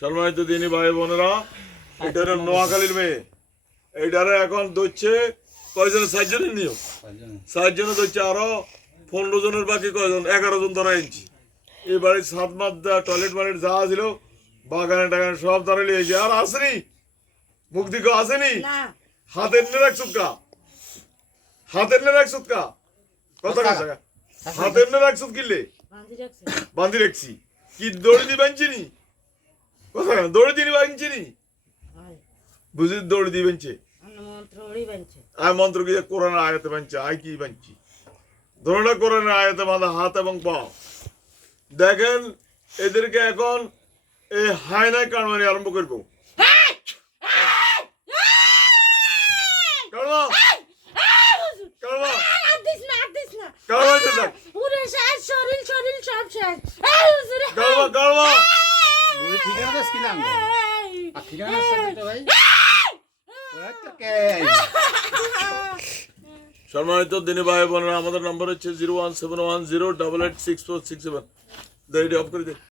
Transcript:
সম্মানিত দিনী ভাই বোনেরা, এটা নোয়াখালীর মেয়ে। এইটারে এখন ধরছে কয়জনে? 7 জনের নিয়ম, 7 জনে ধরছে, আরো 15 জনের বাকি কয়জন? 11 জন ধরা এনেছি। এই বাড়ির সাত মাদ্দা টয়লেট মালিট যা ছিল বাগানে টাগানে সব ধরে লিয়েছে। আর আসেনি, মুখ দিকে আসেনি। হাতের নে রাখছুত কা, হাতের নে রাখছুত কা, কথা কথা হাতের নে রাখছুত কিনলে বান্ধি রাখছি। কি দৌড়ি দি বাঞ্চিনি, কথা দৌড়ি দিনি বাঞ্চিনি, বুঝি দৌড়ি দি বাঞ্চে। আয় মন্ত্র কি কোরআন আয়াতে বাঞ্চে, আয় কি বাঞ্চি ধরোটা কোরআনের আয়াতে বাঁধা হাত এবং পা। দেখেন এদেরকে এখন এই হায়নায় কারমানি আরম্ভ করবো। সম্মানিত দিনী ভাই বোনেরা, আমাদের নম্বর হচ্ছে 01710886467। অফ করে দে।